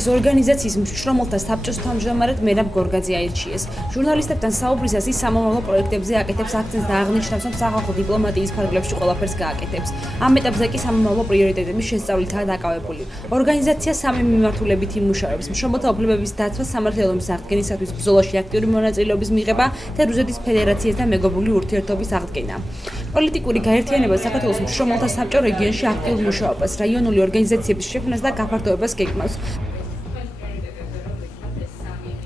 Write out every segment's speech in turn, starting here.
აჭარის ორგანიზაციის მშრომელთა საბჭოს თავმჯდომარედ მერაბ გორგაძე აირჩიეს. ჟურნალისტებთან საუბრისას ის სამომავლო პროექტებზე აკეთებს აქცენტს და აღნიშნავს, რომ სახალხო დიპლომატიის ფარგლებში ყველაფერს გააკეთებს. ამ ეტაპზე კი სამომავლო პრიორიტეტების შესწავლითაა დაკავებული. ორგანიზაცია სამი მიმართულებით იმუშავებს: მშრომელთა უფლებების დაცვა, სამართლიანობის აღდგენისათვის ბრძოლაში აქტიური მონაწილეობის მიღება და რუსეთის ფედერაციის და მეგობრული ურთიერთობის აღდგენა. პოლიტიკური გაერთიანება საქართველოს მშრომელთა საბჭო რეგიონში აქტიურ მუშაობას, რაიონული ორგანიზაციების შექმნას და გაფართოებას გეგმავს.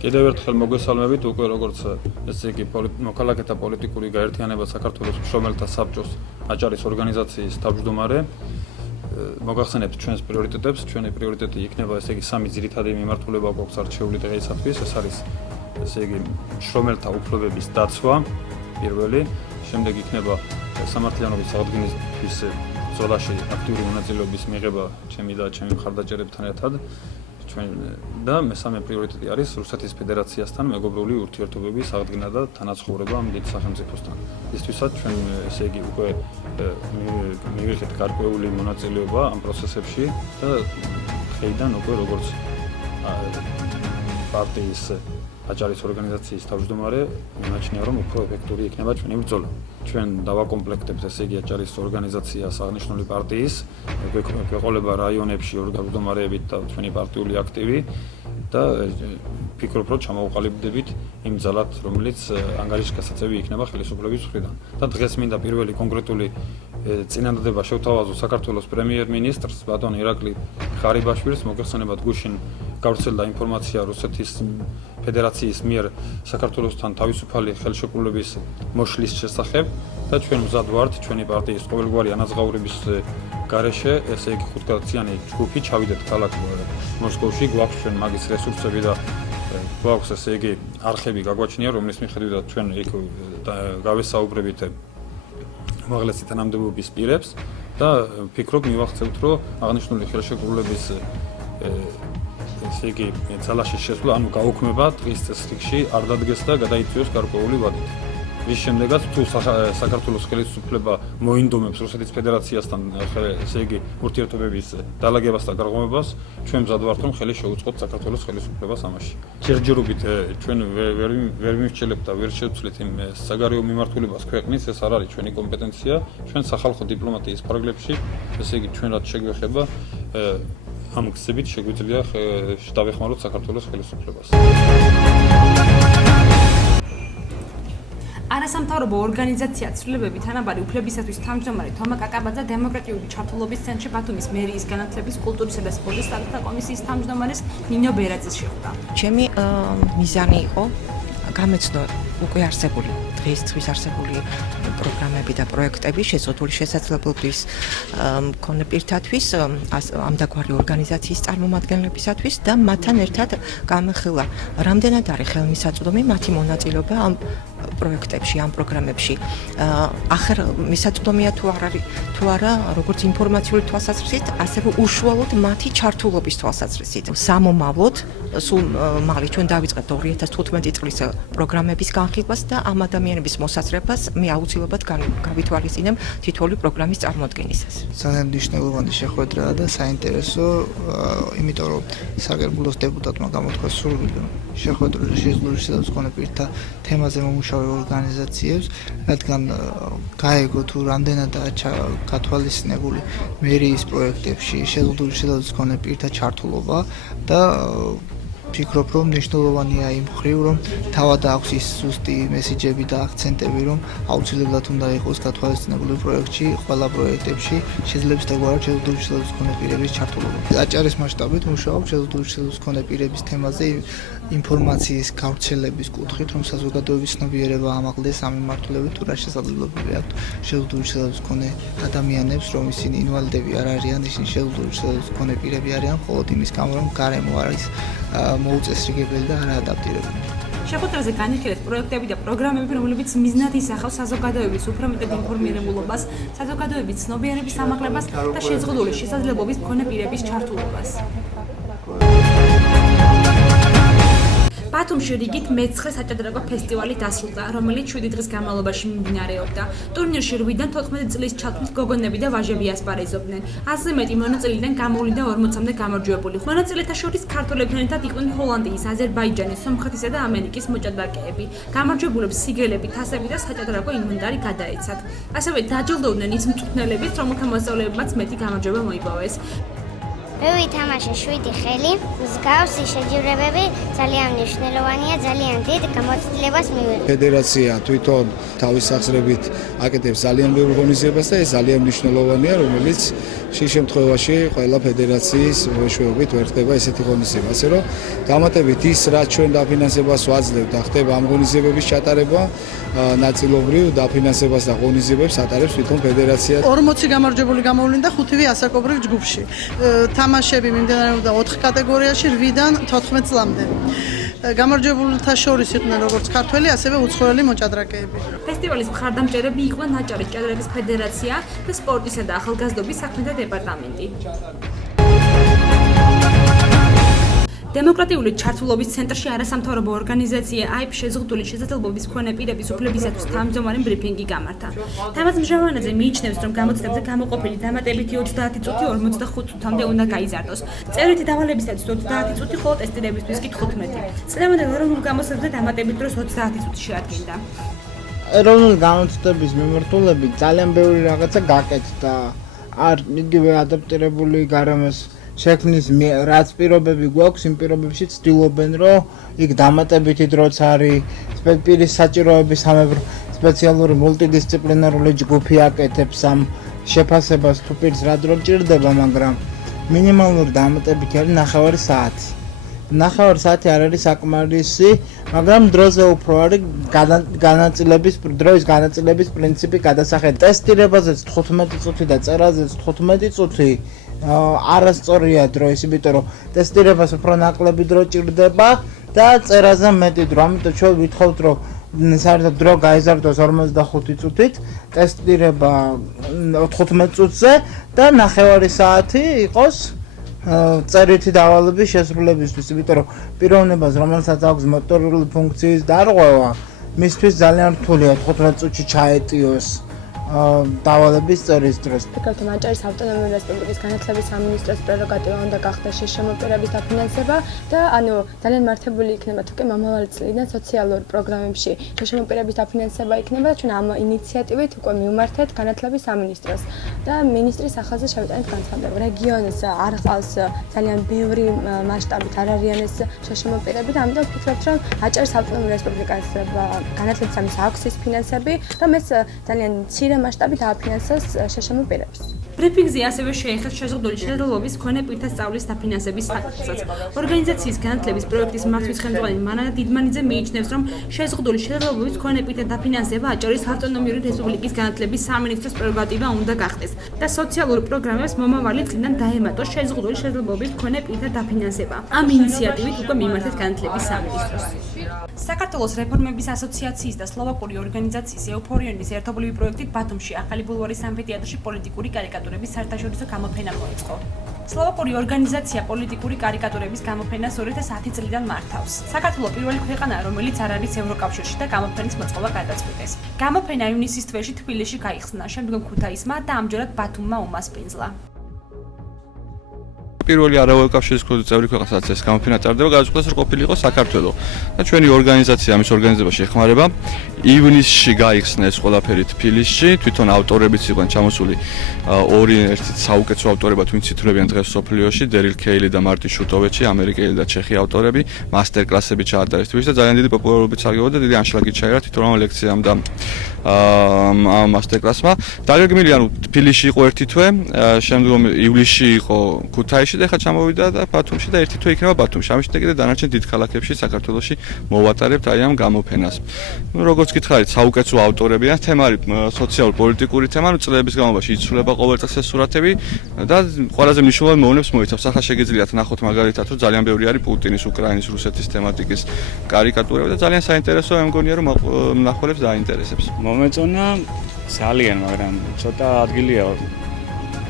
კიდევ ერთხელ მოგესალმებით, უკვე როგორც ესე იგი მოქალაქეთა პოლიტიკური გაერთიანება საქართველოს მშრომელთა საბჭოს აჭარის ორგანიზაციის თავმჯდომარე მოგახსენებთ ჩვენს პრიორიტეტებს. ჩვენი პრიორიტეტი იქნება ესე იგი სამი ძირითადი მიმართულება გვაქვს არჩეული დღეისათვის. ეს არის ესე იგი მშრომელთა უფლებების დაცვა პირველი, შემდეგ იქნება სამართლიანობის აღდგენისთვის ბრძოლაში აქტიური მონაწილეობის მიღება ჩემი და ჩემი მხარდაჭერებთან ერთად. და მესამე პრიორიტეტი არის რუსეთის ფედერაციასთან მეგობრული ურთიერთობების აღდგენა და თანაცხოვრება ამ დიდ სახელმწიფოსთან. ისთვისაც ჩვენ ესე იგი უკვე მივიღეთ გარკვეული მონაწილეობა ამ პროცესებში და დღეიდან უკვე როგორც პარტიის აჭარის ორგანიზაციის თავმჯდომარე მიმაჩნია, რომ უფრო ეფექტური იქნება ჩვენი ბრძოლა. ჩვენ დავაკომპლექტებთ ესე იგი აჭარის ორგანიზაციას აღნიშნული პარტიის, გვეყოლება რაიონებში თავმჯდომარეებით და ჩვენი პარტიული აქტივი და ფიქრობ, რომ ჩამოვყალიბდებით იმ ძალად, რომელიც ანგარიშგასაწევი იქნება ხელისუფლების მხრიდან. და დღეს მინდა პირველი კონკრეტული წინადადება შევთავაზო საქართველოს პრემიერ-მინისტრს ბატონ ირაკლი ხარიბაშვილს. მოგეხსენებათ, გუშინ გავრცელდა ინფორმაცია რუსეთის ფედერაციის მიერ საქართველოსთან თავისუფალი ხელშეკრულების მოშლის შესახებ და ჩვენ მზად ვართ ჩვენი პარტიის ყოველგვარი ანაზღაურების გარეშე, ესე იგი ხუთგზიანი ჯგუფი ჩავიდეთ ქალაქ მოსკოვში, გვაქვს ჩვენ მაგის რესურსები და გვაქვს ესე იგი არხები გაგვაჩნია, რომლის მიხედვითაც ჩვენ იქ გავესაუბრებით უმაღლესი თანამდებობის პირებს და ვფიქრობ, მივახცევთ, რომ აღნიშნული ხელშეკრულების ესე იგი ძალაში შესვლა, ანუ გაუქმება დღის წესრიგში არ დადგეს და გადაიწვიოს გარკვეული ვადით. რის შემდეგაც თუ საქართველოს ხელისუფლება მოინდომებს რუსეთის ფედერაციასთან ესე იგი ურთიერთობების დალაგებას და გარღვევებას, ჩვენ მზად ვართ, რომ ხელი შეუწყოთ საქართველოს ხელისუფლებას ამაში. ჯერჯერობით ჩვენ ვერ მივჩელებთ და ვერ შევცვლით იმ საგარეო მიმართულებას ქვეყნის, ეს არ არის ჩვენი კომპეტენცია. ჩვენ სახალხო დიპლომატიის ფარგლებში, ესე იგი ჩვენ რაც შეგვეხება ამ გზებით შეგვიძლია დავეხმაროთ საქართველოს ხელისუფლებას. არასამთავრობო ორგანიზაცია ცვლილებები თანაბარი უფლებისათვის თავმჯდომარე თომა კაკაბაძე დემოკრატიული ჩართულობის ცენტრში ბათუმის მერიის განათლების, კულტურისა და სპორტის საქმეთა კომისიის თავმჯდომარეს ნინო ბერაძეს შეხვდა. ჩემი მიზანი იყო გამეცნო უკვე არსებული დღის არსებული პროგრამები და პროექტები შეზღუდული შესაძლებლობის მქონე პირთათვის, ამდაგვარი ორგანიზაციის წარმომადგენლებისათვის და მათთან ერთად გამეხილა რამდენად არის ხელმისაწვდომი მათი მონაწილეობა ამ პროექტებში, ამ პროგრამებში. ახერ მისაწვდომია თუ არ არის, თუ არა, როგორც ინფორმაციული თვალსაზრისით, ასევე უშუალოდ მათი ჩართულობის თვალსაზრისით. სამომავლოდ, სულ მალე ჩვენ დავიწყებთ 2015 წლის პროგრამების განხილვას და ამ ადამიანების მოსაზრებას მე აუცილებლად გავითვალისწინებ თითოეული პროგრამის წარმოადგენისას. ძალიან მნიშვნელოვანი შეხვედრაა და საინტერესო, იმიტომ რომ საგერბულოს დეპუტატმა გამოთქვა სურვილი შეხვედრა შეზღუდული შესაძლებლობის პირთა თემაზე მომუშავე ორგანიზაციებს, რადგან გაეგო თუ რამდენადაა გათვალისწინებული მერიის პროექტებში შეზღუდული შესაძლებლობის პირთა ჩართულობა და ვფიქრობ, რომ მნიშვნელოვანია იმ მხრივ, რომ თავად აქვს ის ზუსტი მესიჯები და აქცენტები, რომ აუცილებლად უნდა იყოს გათვალისწინებული პროექტში, ყველა პროექტებში შეძლებს დაგვარად შეზღუდული შესაძლებლობის პირების ჩართულობა. აჭარის მასშტაბით მუშაობ შეზღუდული შესაძლებლობის პირების თემაზე ინფორმაციის გავრცელების კუთხით, რომ საზოგადოების ცნობიერება ამაღლდეს ამ მიმართულებით, თუ რა შესაძლებლობები აქვთ შეზღუდული შესაძლებლობის ადამიანებს, რომ ისინი ინვალიდები არ არიან, ისინი შეზღუდული შესაძლებლობის პირები არიან, მხოლოდ იმის გამო, რომ გარემო არის მოუწესრიგებელი და არაადაპტირებული. შეხვედრაზე განიხილეთ პროექტები და პროგრამები, რომლებიც მიზნად ისახავს საზოგადოების უფრო მეტად ინფორმირებულობას, საზოგადოების ცნობიერების ამაღლებას და შეზღუდული შესაძლებლობის მქონე პირების ჩართულობას. ბათუმში რიგით მე-9 საჭადრაკო ფესტივალი დასრულდა, რომელიც 7 დღის განმავლობაში მიმდინარეობდა. ტურნირში 8-დან 14 წლის ჩათვლით გოგონები და ვაჟები ასპარეზობდნენ. 100-ზე მეტი მონაწილიდან გამოვლინდა 40-მდე გამარჯვებული. მონაწილეთა შორის ქართველებთან ერთად იყვნენ ჰოლანდიის, აზერბაიჯანის, სომხეთისა და ამერიკის მოჭადრაკეები. გამარჯვებულებს სიგელები, თასები და საჭადრაკო ინვენტარი გადაეცათ. ასევე დაჯილდოვდნენ ის მწვრთნელებიც, რომელთა მოსწავლეებმაც მეტი გამარჯვება მოიპოვეს. მე ვითამაშე 7 ხელი, მსგავსი შეჯიბრებები ძალიან მნიშვნელოვანია, ძალიან დიდ გამოცდილებას მივიღე. ფედერაცია თვითონ თავის სახსრებით აკეთებს ძალიან ბევრ ღონისძიებას და ეს ძალიან მნიშვნელოვანია, რომელიც შე შემთხვევაში ყველა ფედერაციის მეშვეობით ვერ ხდება ესეთი ღონისძიება. ასე რომ დამატებით ის, რაც ჩვენ დაფინანსებას ვაძლევთ და ხდება ამ ღონისძიებების ჩატარება, ნაწილობრივ დაფინანსებას და ღონისძიებებს ატარებს თვითონ ფედერაცია. 40 გამარჯვებული გამოვლინდა 5 ასაკობრივ ჯგუფში. თამაშები მიმდინარეობდა 4 კატეგორიაში 8-დან 14 წლამდე. გამარჯვებულთა შორის იყვნენ როგორც ქართველი, ასევე უცხოელი მოჭადრაკეები. ფესტივალის მხარდამჭერები იყვნენ ნაჭარის ჭადრაკის ფედერაცია და სპორტისა და ახალგაზრდობის საქმეთა დეპარტამენტი. დემოკრატიული ჩართულობის ცენტრში არასამთავრობო ორგანიზაცია AIP შეზღუდული შესაძლებლობის მქონე პირების უფლებისათვის თავმჯდომარე ბრიფინგი გამართა. თამაზ მჟავანაძე მიიჩნევს, რომ გამოცდებზე გამოყოფილი დამატებითი 30 წუთი 45 წუთამდე უნდა გაიზარდოს. წერვითი დავალებისათვის 30 წუთი, ხოლო ტესტირებისთვის კი 15. წლევანდელ ეროვნულ გამოცდებზე დამატებით დროს 30 წუთი შეადგენდა. ეროვნული გამოცდების მიმართულებით ძალიან ბევრი რაღაცა გაკეთდა. არ იგივე ადაპტირებული გარემოს შექმნის რაც პირობები გვაქვს, იმ პირობებში ცდილობენ, რომ იქ დამატებითი დროც არის, პირის საჭიროების სამებრ სპეციალური მულტიდისციპლინარული ჯგუფი აკეთებს ამ შეფასებას თუ პირს რა დრო ჭირდება, მაგრამ მინიმალური დამატებითი არის 9 საათი. 9 საათი არ არის საკმარისი, მაგრამ დროზე უფრო არის დროის განაწილების პრინციპი გადასახადებული. ტესტირებაზეც 15 წუთი და წერაზეც 15 წუთი არასწორია დროის, იმიტომ რომ ტესტირებას უფრო ნაკლები დრო ჭირდება და წერაზე მეტი დრო. ამიტომ ჩვენ ვითხოვთ, რომ საერთოდ დრო გაიზარდოს 45 წუთით, ტესტირება 15 წუთზე და 9 საათი იყოს წერითი დავალების შესრულებისთვის, იმიტომ რომ პიროვნებას, რომელსაც აქვს მოტორული ფუნქციის დარღვევა, მისთვის ძალიან რთულია 15 წუთში ჩაეტიოს დავალების წერის დროს. საქართველოს ნაჭარის ავტონომიური რესპუბლიკის განათლების სამინისტროს პრეროგატივა უნდა გახდეს შეშმოპირების დაფინანსება და ძალიან მართებული იქნება თუ კი მომავალი წლიდან სოციალურ პროგრამებში შეშმოპირების დაფინანსება იქნება და ჩვენ ამ ინიციატივით უკვე მივმართეთ განათლების სამინისტროს და ministris ახალზე შევიტანეთ განცხადება. რეგიონის არ ყავს ძალიან ბევრი მასშტაბით არ არიან ეს შეშმოპირები და ამიტომ ვფიქრობთ, რომ ნაჭარის ავტონომიური რესპუბლიკის განათლების სამინისტროს აქვს ეს ფინანსები და ეს ძალიან მცირე მასშტაბით დააფინანსოს შეშმოპირებს. ბრიფინგზე ასევე შეეხეს შეზღუდული შესაძლებლობის მქონე პირთა სწავლის დაფინანსების საკითხსაც. ორგანიზაციის განათლების პროექტის მართვის ხელმძღვანელი მანანა დიდმანიძე მიიჩნევს, რომ შეზღუდული შესაძლებლობის მქონე პირთა დაფინანსება აჭარის ავტონომიური რესპუბლიკის განათლების სამინისტროს პრეროგატივა უნდა გახდეს და სოციალურ პროგრამებს მომავალი წლიდან დაემატოს შეზღუდული შესაძლებლობის მქონე პირთა დაფინანსება. ამ ინიციატივით უკვე მიმართეთ განათლების სამინისტროს. საქართველოს რეფორმების ასოციაციის და სლოვაკური ორგანიზაციის ეუფორიონის ერთობლივი პროექტით ბათუმში ახალი ბულვარის ამფითეატრში პოლიტიკური კარიკატურების საერთაშორისო გამოფენა მოეწყო. სლოვაკური ორგანიზაცია პოლიტიკური კარიკატურების გამოფენას 2010 წლიდან მართავს. საქართველო პირველი ქვეყანაა, რომელიც არ არის ევროკავშირში და გამოფენის მოწყობა გადაწყვიტეს. გამოფენა ივნისის თვეში თბილისში გაიხსნა, შემდგომ ქუთაისმა და ამჯერად ბათუმმა უმასპინძლა. პირველი არაევროკავშირის წევრი ქვეყანაც ეს გამოფენა ტარდება, გადაწყვეტეს რომ ყოფილიყო საქართველო. და ჩვენი ორგანიზაცია ამის ორგანიზებაში ეხმარება. ივნისში გაიხსნა ეს ყველაფერი თბილისში, თვითონ ავტორებიც იყვნენ ჩამოსული ორი ერთით საუკეთესო ავტორებად, ვინც ითვლებიან დღეს სოფლიოში, დერილ ქეილი და მარტინ შუტოვეჩი, ამერიკელი და ჩეხი ავტორები, მასტერ კლასები ჩაატარეს თბილისში და ძალიან დიდი პოპულარობით სარგებლობდა და დიდი ანშლაგით ჩაერა თვითონ ამ ლექციამ და ამ მასტერ კლასმა. დაგეგმილი ანუ თბილისში იყო ერთი თვე, შემდგომ ივლისში იყო ქუთაისში და ხა ჩამოვიდა და ბათუმში და ერთი თვე იქნება ბათუმში. ამის შემდეგ კიდე დანარჩენ დიდ ქალაქებში საქართველოში მოვატარებთ აი ამ გამოფენას. როგორც გითხარით, საუკეთესო ავტორებია, თემა არის სოციალურ-პოლიტიკური თემა, წლების განმავლობაში იცვლება ყოველ წელს ეს სურათები და ყველაზე მნიშვნელოვან მოვლენებს მოიცავს. ახლა შეგიძლიათ ნახოთ მაგალითად, რომ ძალიან ბევრი არის პუტინის, უკრაინის, რუსეთის თემატიკის კარიკატურები და ძალიან საინტერესოა, მე მგონია, რომ მნახველებს დაინტერესებს. მომეწონა ძალიან, მაგრამ ცოტა ადგილია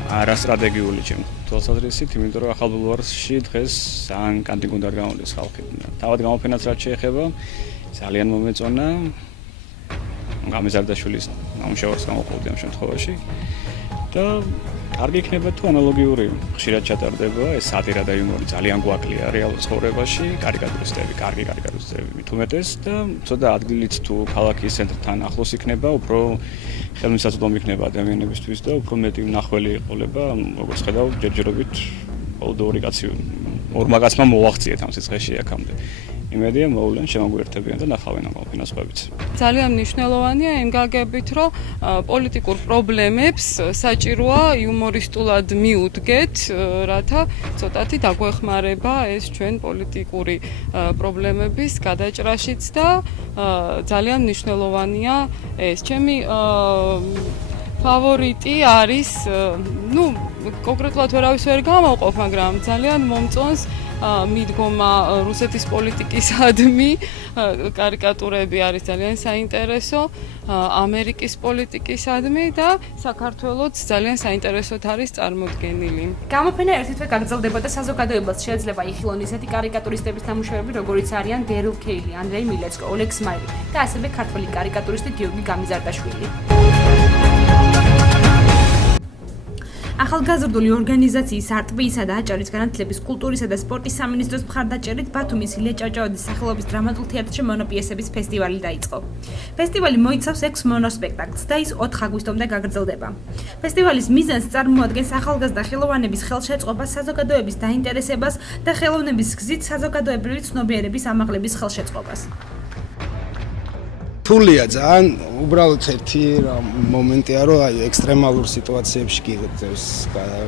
არასტრატეგიული ჩემ თვალსაზრისით, იმიტომ რომ ახალ ბულვარში დღეს ძალიან კანტინგ უნდა გამოდის ხალხი. თავად გამოფენას რაც შეეხება, ძალიან მომეწონა. გამიზარდაშვილის ნამუშევარს გამოყოლდი ამ შემთხვევაში და კარგი იქნება თუ ანალოგიური ხშირად ჩატარდება ეს სატირა და იუმორი ძალიან გვაკლია რეალურ ცხოვრებაში, კარიკატურისტები, კარგი კარიკატურისტები მით უმეტეს და ცოტა ადგილით თუ ქალაქის ცენტრთან ახლოს იქნება, უფრო ხელმისაწვდომი იქნება ადამიანებისთვის და უფრო მეტი მნახველი იყოლება, როგორც ხედავ, ჯერჯერობით ყოველ ორი კაცი ორმა კაცმა მოაღწიეთ ამ სიცხეში აქამდე. იმედია მოვლენ შემოგვიერთებიან და ნახავენ ამ კონფინანსებიც. ძალიან მნიშვნელოვანია იმ გაგებით, რომ პოლიტიკურ პრობლემებს საჭიროა იუმორისტულად მიუდგეთ, რათა ცოტათი დაგვეხმარება ეს ჩვენ პოლიტიკური პრობლემების გადაჭრაშიც და ძალიან მნიშვნელოვანია ეს. ჩემი ფავორიტი არის, კონკრეტულად ვერავის ვერ გამოვყოფ, მაგრამ ძალიან მომწონს მიდგომა რუსეთის პოლიტიკისადმი, კარიკატურები არის ძალიან საინტერესო, ამერიკის პოლიტიკისადმი და საქართველოც ძალიან საინტერესოდ არის წარმოდგენილი. გამოფენა ერთი თვე გაგრძელდება და საზოგადოებას შეიძლება იხილონ ისეთი კარიკატურისტების ნამუშევრები, როგორიც არიან დერილ ქეილი, ანდრეი მილეცკო, ოლეგ სმაილი და ასევე ქართველი კარიკატურისტი გიორგი გამიზარდაშვილი. ახალგაზრდული ორგანიზაციის არტბიისა და აჭარის განათლების, კულტურისა და სპორტის სამინისტროს მხარდაჭერით ბათუმის ილია ჭავჭავაძის სახელობის დრამატულ თეატრში მონოპიესების ფესტივალი დაიწყო. ფესტივალი მოიცავს 6 მონოსპექტაკლს და ის 4 აგვისტომდე გაგრძელდება. ფესტივალის მიზანს წარმოადგენს ახალგაზრდა ხელოვანების ხელშეწყობა, საზოგადოების დაინტერესებას და ხელოვნების გზით საზოგადოებრივი ცნობიერების ამაღლების ხელშეწყობას. თულია ძალიან, უბრალოდ ერთი მომენტია, რომ აი ექსტრემალურ სიტუაციებში კი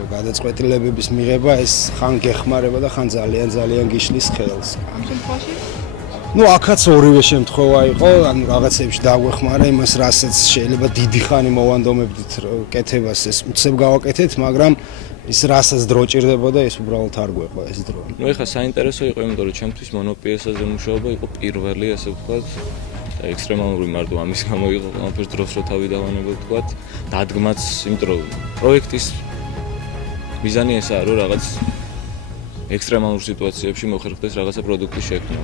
გადაწყვეტილებების მიღება ეს ხან გეხმარება და ხან ძალიან გიშლის ხელს. ამ შემთხვევაში? აქაც ორივე შემთხვევა იყო, ანუ რაღაცებში დაგვეხმარა იმას, რასაც შეიძლება დიდი ხანი მოვანდომებდით კეთებას, ეს უცებ გავაკეთეთ, მაგრამ ის რასაც დრო ჭირდებოდა, ეს უბრალოდ არ გვეყო ეს დრო. ეხლა საინტერესო იყო, იმიტომ რომ ჩემთვის მონოპიესაზე მუშაობა იყო პირველი, ასე ვთქვათ, ექსტრემალური მარტო ამის გამო იყო ყველაფერს დროს რო თავი დავანებო ვთქვათ, დადგმაც, იმიტომ რომ პროექტის მიზანი ესაა, რომ რაღაც ექსტრემალურ სიტუაციებში მოხერხდეს რაღაცა პროდუქტის შექმნა.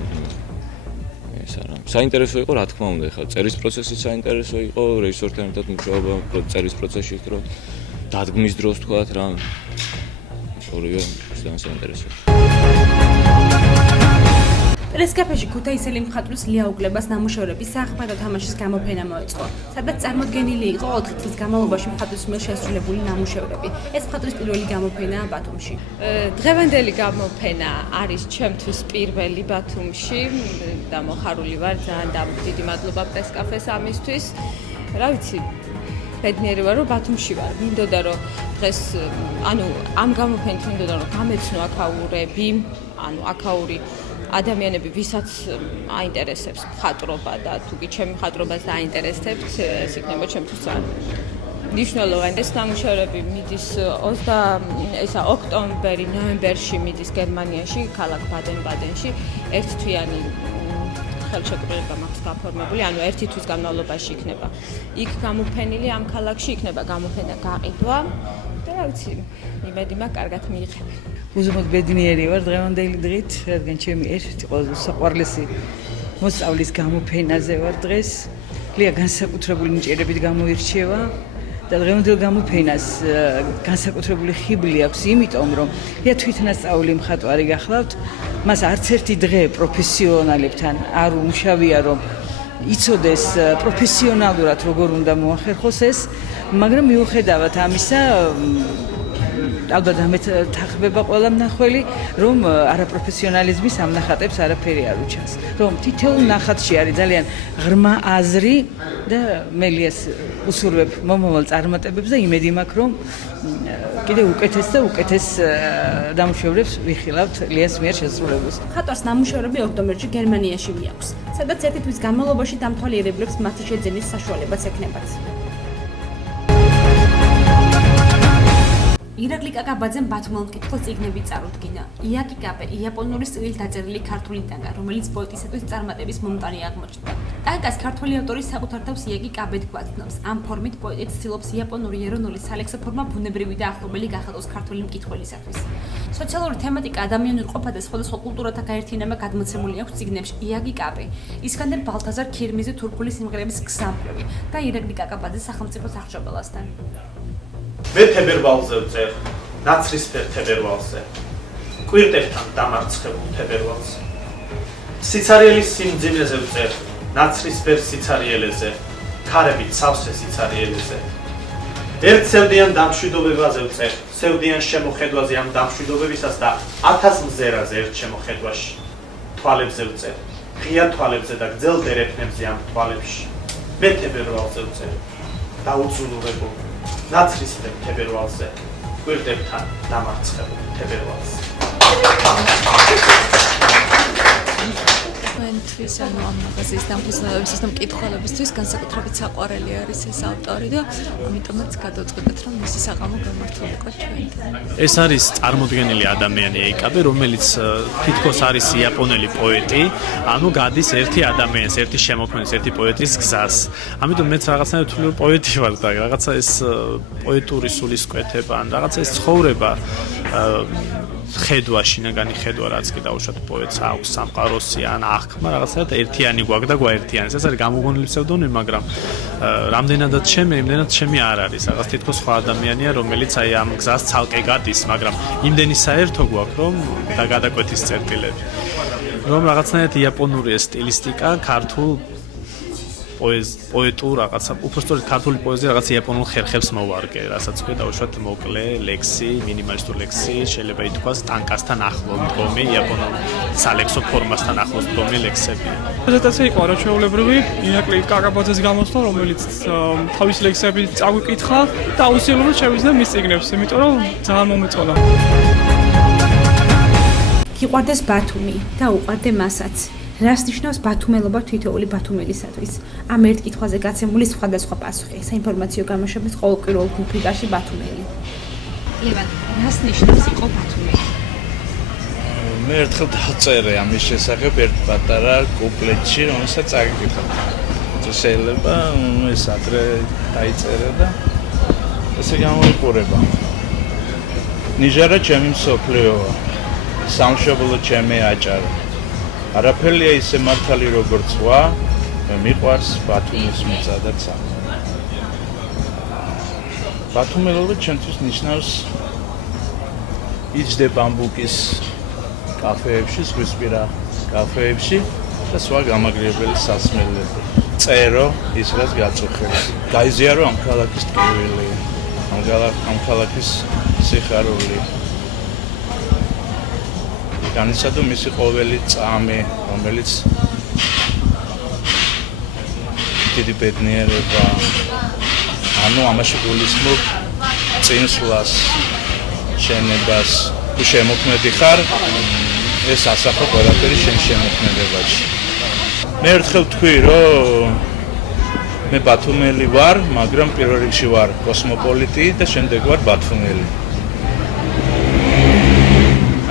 ეს არა. საინტერესო იყო, რა თქმა უნდა, ეხლა წერის პროცესიც საინტერესო იყო, რეჟისორთან ერთად მუშაობა წერის პროცესში, რომ დადგმის დროს ვთქვათ რა. ორივე ძალიან საინტერესოა. პრესკაფეში ქუთაისელი მხატვრის ლია უკლებას ნამუშევრების საახმარო თამაშის გამოფენა მოეწყო, სადაც წარმოდგენილი იყო 4 წლის განმავლობაში მხატვრის მიერ შესრულებული ნამუშევრები. ეს მხატვრის პირველი გამოფენაა ბათუმში. დღევანდელი გამოფენა არის ჩემთვის პირველი ბათუმში და მოხარული ვარ ძალიან და დიდი მადლობა პრესკაფეს ამისთვის. რა ვიცი, ბედნიერი ვარ, რომ ბათუმში ვარ. მინდოდა რომ დღეს, ამ გამოფენით მინდოდა რომ გამეცნო აქაურები, აქაური ადამიანები, ვისაც აინტერესებს მხატვრობა და თუკი ჩემი მხატვრობას დაინტერესებთ, ეს იქნება ჩემთვის ძალიან მნიშვნელოვანი. ეს ნამუშევრები მიდის ოქტომბერი, ნოემბერში მიდის გერმანიაში, ქალაქ ბადენ-ბადენში, ერთთვიანი ხელშეკრულება მაქვს გაფორმებული, ერთი თვის განმავლობაში იქნება იქ გამოფენილი, ამ ქალაქში იქნება გამოფენა გაყიდვა და რა ვიცი, იმედი მაქვს კარგად მიიღები. უზომოდ ბედნიერი ვარ დღევანდელი დღით, რადგან ჩემი ერთ-ერთი ყველაზე საყვარლესი მოსწავლის გამოფენაზე ვარ დღეს. ლია განსაკუთრებული ნიჭიერებით გამოირჩევა და დღევანდელ გამოფენას განსაკუთრებული ხიბლი აქვს, იმიტომ რომ ლია თვითნასწავლი მხატვარი გახლავთ, მას არც ერთი დღე პროფესიონალებთან არ უმშავია, რომ იცოდეს პროფესიონალურად როგორ უნდა მოახერხოს ეს, მაგრამ მიუხედავად ამისა, ალბათ ამეთანხმება ყველა მნახველი, რომ არაპროფესიონალიზმის ამ ნახატებს არაფერი არ უჩანს. რომ თითოეულ ნახატში არის ძალიან ღრმა აზრი და მე ლიას უსურვებ მომავალ წარმატებებს და იმედი მაქვს, რომ კიდევ უკეთეს და უკეთეს ნამუშევრებს ვიხილავთ ლიას მიერ შესრულებულს. მხატვარს ნამუშევრები ოქტომბერში გერმანიაში მიაქვს, სადაც ერთი თვის განმავლობაში დამთვალიერებლებს მათი შეძენის საშუალებაც ექნებათ. ირაკლი კაკაბაძემ ბათუმელ მკითხველს წიგნები წარუდგინა. იაკი კაპე იაპონური სტილით დაწერილი ქართული ტანგა, რომელიც პოეტისათვის წარმატების მომტანი აღმოჩნდა. ტანგას ქართველი ავტორი საკუთარ თავს იაკი კაპედ გვაცნობს. ამ ფორმით პოეტი ცდილობს იაპონური ეროვნული სალექსო ფორმა ბუნებრივი და ახლობელი გახადოს ქართული მკითხველისათვის. სოციალური თემატიკა, ადამიანური ყოფა და სხვადასხვა კულტურათა გაერთიანება გადმოცემული აქვს წიგნებში იაკი კაპე, ისკანდერ ბალთაზარ ქირმიზე თურქული სიმღერების გზამკვლევი და ირაკლი კაკაბაძის სახელმწიფო სახელმწიფოსთან. მე თებერვალზე ვწერ, ნაცრისფერ თებერვალზე, კვირტებთან დამარცხებულ თებერვალზე. სიცარიელის სიმძიმეზე ვწერ, ნაცრისფერ სიცარიელეზე, ქარებით სავსე სიცარიელეზე. ერთ სევდიან დამშვიდობებაზე ვწერ, სევდიან შემოხედვაზე ამ დამშვიდობებისას და 1000 მზერაზე ერთ შემოხედვაში. თვალებზე ვწერ, ღია თვალებზე და გრძელ დერეფნებზე ამ თვალებში. მე თებერვალზე ვწერ, დაუძულურებულ ნაცრისფერ თებერვალზე, კვირტებთან დამარცხებულ თებერვალზე. ჩვენთვის ანუ ამ მაღაზიის დამფუძნებლებისთვის და მკითხველებისთვის განსაკუთრებით საყვარელი არის ეს ავტორი და ამიტომაც გადავწყვეტეთ, რომ მისი საღამო გამართულიყო ჩვენთან. ეს არის წარმოდგენილი ადამიანი ეიკაბე, რომელიც თითქოს არის იაპონელი პოეტი, ანუ გადის ერთი ადამიანის, ერთი შემოქმედის, ერთი პოეტის გზას. ამიტომ მეც რაღაცნაირად თვლი პოეტი ვარ და რაღაცა ეს პოეტური სულისკვეთება, ან რაღაცა ეს ცხოვრება ხედვა, შინაგანი ხედვა, რაც კი დაუშვათ პოეტს აქვს სამყაროსი ან აღქმა, რაღაცნაირად ერთიანი გვაქვს და გვაერთიანებს. ეს არის გამოგონილი ფსევდონიმი, მაგრამ რამდენადაც ჩემი, იმდენად ჩემი არ არის. რაღაც თითქოს სხვა ადამიანია, რომელიც აი ამ გზას ცალკე გადის, მაგრამ იმდენი საერთო გვაქვს, რომ გადაკვეთის წერტილები. რომ რაღაცნაირად იაპონური სტილისტიკა, ქართულ პოეტურ რაღაცა, უბრალოდ ქართული პოეზია რაღაც იაპონურ ხერხებს მოვარგე, რასაც ქვია დაუშვათ მოკლე ლექსი, მინიმალისტური ლექსი, შეიძლება ითქვას ტანკასთან ახლო მდგომი, იაპონურ სალექსო ფორმასთან ახლო მდგომი ლექსები. პრეზენტაცია იყო არაჩვეულებრივი, ირაკლი კაკაბაძეს გამოსვლა, რომელიც თავის ლექსები წაგვიკითხა და აუცილებლად შევიზრდა მის წიგნებს, იმიტომ რომ ძალიან მომეწონა. გიყვარდეს ბათუმი და უყვარდე მასაც. რას ნიშნავს ბათუმელობა თითოეული ბათუმელისათვის? ამ ერთ კითხვაზე გაცემული სხვადასხვა პასუხი. საინფორმაციო გამოშვების ყოველკვირეულ რუბრიკაში ბათუმელი. ლევან, რას ნიშნავს იყო ბათუმელი? მე ერთხელ დავწერე ამის შესახებ ერთ პატარა კუპლეტში, რომელსაც წაგიკითხავ. შეიძლება ეს ადრე დაიწერე და ესე გამოიყურება. ნიჟარა ჩემი მსოფლიოა, სამშობლო ჩემი აჭარა. არაფერია ისე მართალი როგორც ზღვა, მიყვარს ბათუმის მიწა და ცა. ბათუმელობა ჩემთვის ნიშნავს იჯდე ბამბუკის კაფეებში, ზღვისპირა კაფეებში და სხვა გამაგრებელი სასმელები. წერო ის რაც გაწუხებს. გაიზიარო ამ ქალაქის ტკივილი, ამ ქალაქის სიხარული. განიცადო მისი ყოველი წამი, რომელიც დიდი ბედნიერება, ანუ ამაში გულისხმობ წინსვლას, შენებას, თუ შემოქმედი ხარ, ეს ასახო ყველაფერი შენ შემოქმედებაში. მე ერთხელ თქვი, რომ მე ბათუმელი ვარ, მაგრამ პირველ რიგში ვარ კოსმოპოლიტი და შემდეგ ვარ ბათუმელი.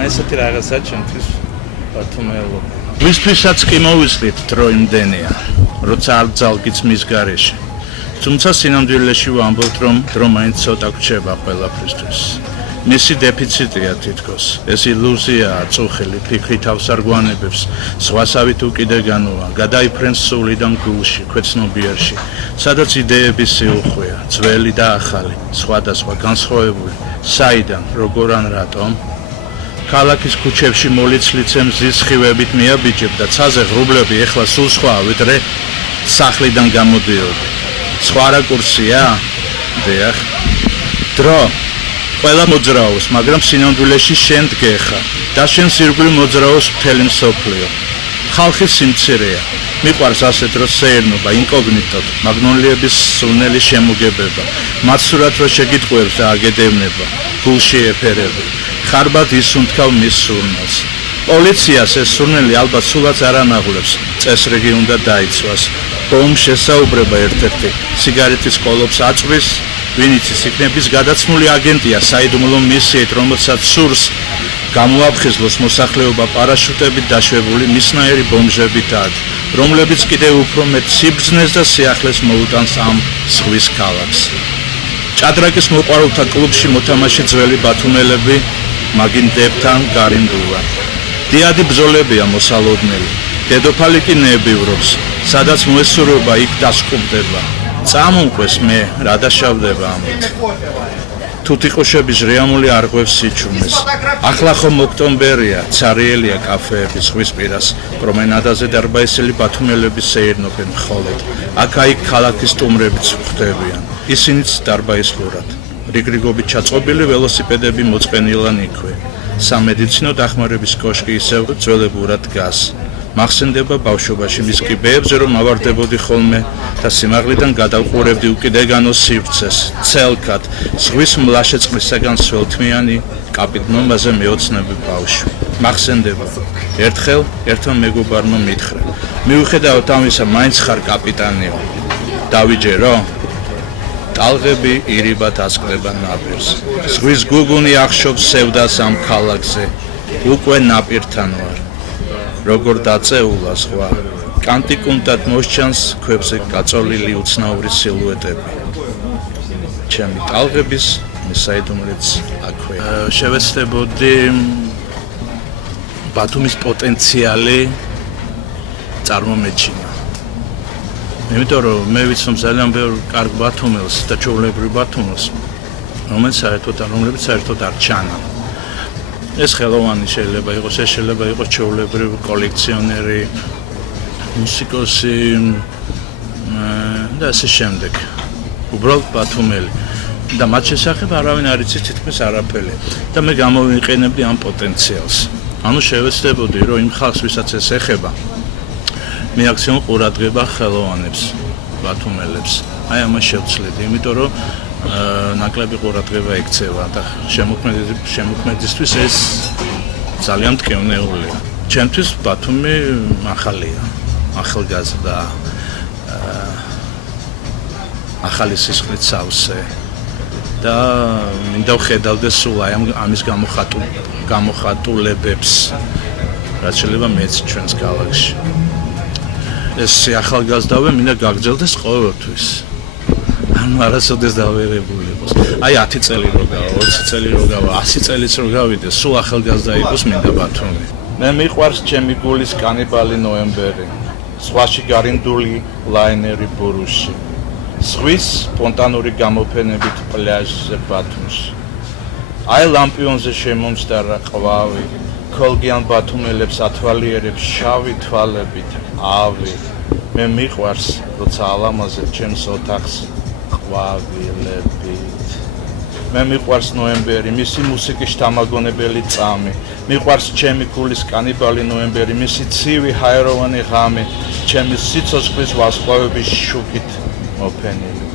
ესეთი რაღაცა ჩემთვის ბათუმელობა. ვისთვისაც კი მოვისლით დრო იმდენია, როცა არ ძალგიც მის გარეშე. თუმცა სინამდვილეში ვამბობთ, რომ დრო მაინც ცოტა გვჩება ყველაფრისთვის. მისი დეფიციტია თითქოს. ეს ილუზიაა, წუხილი ფიქრი თავს არ გვანებებს, ზღვასავით უკიდე განუვა, გადაიფრენს სულიდან გულში, ქვეცნობიერში, სადაც იდეების სიუხვეა, ძველი და ახალი, სხვადასხვა განსხვავებული, საიდან, როგორ ან რატომ. ქალაქის ქუჩებში მოლიცლიცე მზის სხივებით მიაბიჯებ და ცაზე ღრუბლები ეხლა სულ სხვა ვიდრე სახლიდან გამოდიოდი. სხვა რაკურსია? დიახ. დრო ყველა მოძრაობს, მაგრამ სინამდვილეში შენ დგეხა და შენ სირგული მოძრაობს მთელი მსოფლიო. ხალხი სიმცირეა. მიყვარს ასე დრო სეირნობა, ინკოგნიტოდ, მაგნოლიების სუნელი შემოგებება. მათ სურათ რო შეგიტყვევს და აგედევნება, გულში ეფერება. ხარბად ისუნთქავ მის სურნელს. პოლიციას ეს სურნელი ალბათ სულაც არ ანაღლებს, წესრიგი უნდა დაიცვას. ბომბ შესაუბრება ერთ-ერთი, სიგარეტის კოლოფს აწვის ვინც ის იქნების გადაცმული აგენტია საიდუმლო მისიით, რომელსაც სურს გამოაფხიზლოს მოსახლეობა პარაშუტებით დაშვებული მისნაირი ბომჟებითაც, რომლებიც კიდევ უფრო მეტ სიბრძნეს და სიახლეს მოუტანს ამ ზღვის ქალაქს. ჭადრაკის მოყვარულთა კლუბში მოთამაშე ძველი ბათუმელები მაგინდებთან გარინდულა. დიადი ბრძოლებია მოსალოდნელი. დედოფალი კი ნებივრობს, სადაც მოესურვება, იქ დასკუბდება. წამომყვეს მე, რა დაშავდება ამით. თუთიყოშების რეამული არღვევს სიჩუმეს. ახლა ხომ ოქტომბერია, ცარიელია კაფეები ზღვის პირას, პრომენადაზე დარბაისელი ბათუმელები სეირნობენ მხოლოდ. აქა-იქ ქალაქის სტუმრებიც ხვდებიან. ისინიც დარბაისლურად. რიგრიგობით ჩაწყობილი ველოსიპედები მოწყენილან იქვე. სამედიცინო დახმარების კოშკი ისევ ძველებურად დგას. მახსენდება ბავშვობაში მის კიბეებზე რომ ავარდებოდი ხოლმე და სიმაღლიდან გადავყურებდი უკიდეგანოს სივრცეს, ცელკად, ზღვის მლაშე წყლისაგან სველთმიანი კაპიტნომაზე მეოცნები ბავშვი. მახსენდება, ერთხელ ერთმა მეგობარმა მითხრა, მიუხედავად ამისა, მაინც ხარ კაპიტანიო. დავიჯერო? ტალღები ირიბად ასკდება ნაპირს. ზღვის გუგუნი ახშობს სევდას ამ ქალაქზე. უკვე ნაპირთან ვარ. როგორ დაწეულა ზღვა, კანტიკუნტად მოსჩანს ქვებზე გაწოლილი უცნაური სილუეტები. ჩემი ტალღების მისაიდუმლეც აქვე. შევეცდებოდი ბათუმის პოტენციალი წარმომეჩინა. იმიტომ რომ მე ვიცნობ ძალიან ბევრ კარგ ბათუმელს და ჩვეულებრივ ბათუმელს, რომლებიც საერთოდ არ ჩანა. ეს ხელოვანი შეიძლება იყოს, ეს შეიძლება იყოს ჩვეულებრივი კოლექციონერი, მუსიკოსი და ასე შემდეგ. უბრალოდ ბათუმელი. და მათ შესახებ არავინ არ იცის თითქმის არაფერი. და მე გამოვიყენებდი ამ პოტენციალს. ანუ შევეცდებოდი, რომ იმ ხალხს, ვისაც ეს ეხება, მიაქციონ ყურადღება ხელოვანებს, ბათუმელებს. აი ამას შევცვლიდი, იმიტომ რომ ნაკლები ყურადღება ექცევა და შემოქმედისთვის ეს ძალიან მტკივნეულია. ჩემთვის ბათუმი ახალია, ახალგაზრდა, ახალი სისხლით სავსე და მინდა ვხედავდე სულ აი ამის გამოხატულებებს, რაც შეიძლება მეც ჩვენს ქალაქში. ეს ახალგაზრდავე მინდა გაგრძელდეს ყოველთვის. ანუ არასოდეს დავერებული იყოს. აი 10 წელი რო გავა, 20 წელი რო გავა, 100 წელიც რო გავიდეს, სულ ახალგაზრდა იყოს მინდა ბათუმი. მე მიყვარს ჩემი გულის კანიბალი ნოემბერი. ზღვაში გარინდული ლაინერი ბურუში. ზღვის სპონტანური გამოფენებით პლაჟზე ბათუმში. აი ლამპიონზე შემომსტარა ყვავი. ქოლგიან ბათუმელებს ათვალიერებს შავი თვალებით, ავი. მე მიყვარს, როცა ალამაზებ ჩემს ოთახს ყვავილებით. მე მიყვარს ნოემბერი, მისი მუსიკის შთამაგონებელი წამი. მიყვარს ჩემი გულის კანიბალი ნოემბერი, მისი ცივი ჰაეროვანი ღამე, ჩემი სიცოცხლის ვარსკვლავების შუქით მოფენილი.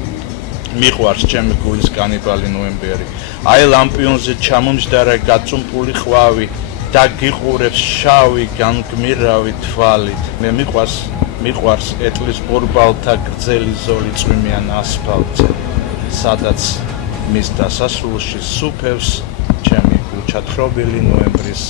მიყვარს ჩემი გულის კანიბალი ნოემბერი. აი ლამპიონზე ჩამომჯდარა გაწუმპული ყვავი და გიყურებს შავი განგმირავი თვალით. მე მიყვარს ეტლის ბორბალთა გრძელი ზოლი წვიმიან ასფალტზე, სადაც მის დასასრულში სუფევს ჩემი გულჩათრობილი ნოემბრის